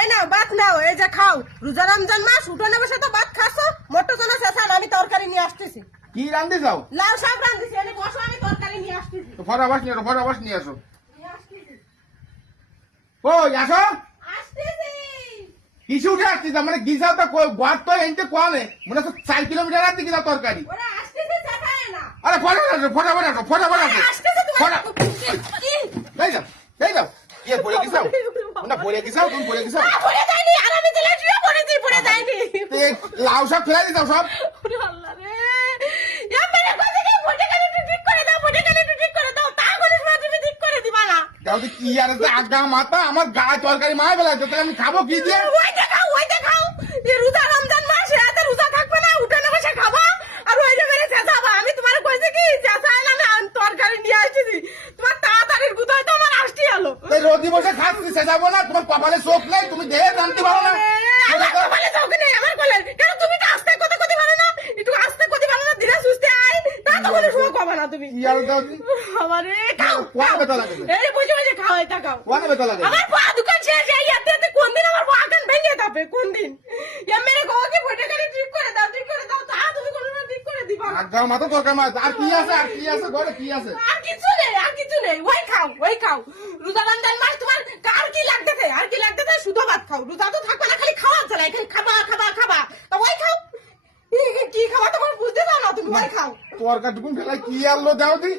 এই নাও ভাত নাও, এই যে খাও। রোজা রমজান মাস, উঠোনে বসে তো ভাত খাচ্ছ। মোটর চনা শেষান, আমি তরকারি নিয়ে আসতেছি। কি রান্ধি যাও? লাউ শাক রান্ধেছি, এনে বসো, আমি তরকারি নিয়ে আসতেছি। ফটাফট নিয়ে আসো, ফটাফট নিয়ে আসো। ও আসো, আসতেছি। কিছু উঠে আসছি, মানে গিজাও তো গোয়ার তো এনতে কোয়ালে মনে হচ্ছে 4 কিলোমিটার রাখতে গিয়ে তরকারি। ওরা আসতেছে, শেষায় না। আরে ফটাফট আসো, ফটাফট আসো, ফটাফট আসো। আসতেছে তোমার। এই যাও, এই যাও। কি পড়ে গেছাও? না পড়ে গেছাও, তুমি পড়ে গেছাও। পড়ে যায়নি, আর আমি দিলে শুয়ে পড়েছি, পড়ে যায়নি। লাউ সব ফেলাই দিতাও সব। ওরে আল্লাহ রে, এমএলএ কইছে কি ফটোকালি ঠিক করে দাও, ফটোকালি ঠিক করে দাও। তা বলিস মা, তুমি ঠিক করে দিবা না। তাও তো কি আর আছে আগা মাথা, আমার গায়ে তরকারি মায় বেলায়, তাহলে আমি খাবো কি দিয়ে? ওই দেখাও, ওই দেখাও। এই রোজা রমজান মাস, এত রোজা থাকবে না, উঠানে বসে খাবা আর ওই যে মেরে চেঁচাবা। আমি তোমার কইছি কি চেঁচাই না, আমি তরকারি নিয়ে আসছি। তোমার তাড়াতাড়ির গুতায় তো আমার আসতে হলো। এই রোদি বসে খাচ্ছি, সে যাবো না? তোমার কপালে চোখ নেই, তুমি দেহে জানতে পারো না। আমার কপালে চোখ নেই, আমার কপালে। কেন তুমি তো আস্তে কথা কইতে পারো না? একটু আস্তে কইতে পারো না? ধীরে সুস্থে আয়, তা তো বলে শুয়ে কবা না তুমি। কি আর দাও তুমি? আমারে খাও, কোয়া বেতা লাগে? এই বসে বসে খাও, এটা খাও। কোয়া বেতা লাগে? আমার পা দোকান শেষ, এই এতে কোন দিন আমার পা কান ভেঙে যাবে, কোন দিন? মেরে গোকে ফটোকালি ঠিক করে দাও, ঠিক করে দাও। তা তুমি কোনদিন ঠিক করে দিবা না। আগা মাথা তরকারি মাছ, আর কি আছে? আর কি আছে ঘরে? কি আছে? আর কিছু নেই, আর কিছু নেই। ওই খাও, ওই খাও। রোজা রমজান মাস, তোমার কার কি লাগতেছে? আর কি লাগতেছে? শুধু ভাত খাও। রোজা তো থাকবে না, খালি খাওয়া চলে। এখানে খাবা খাবা খাবা, তা ওই খাও। কি খাবা তোমার বুঝতে দাও না, তুমি ওই খাও। তরকারি টুকুন ফেলাই কি আনলো দাও দি?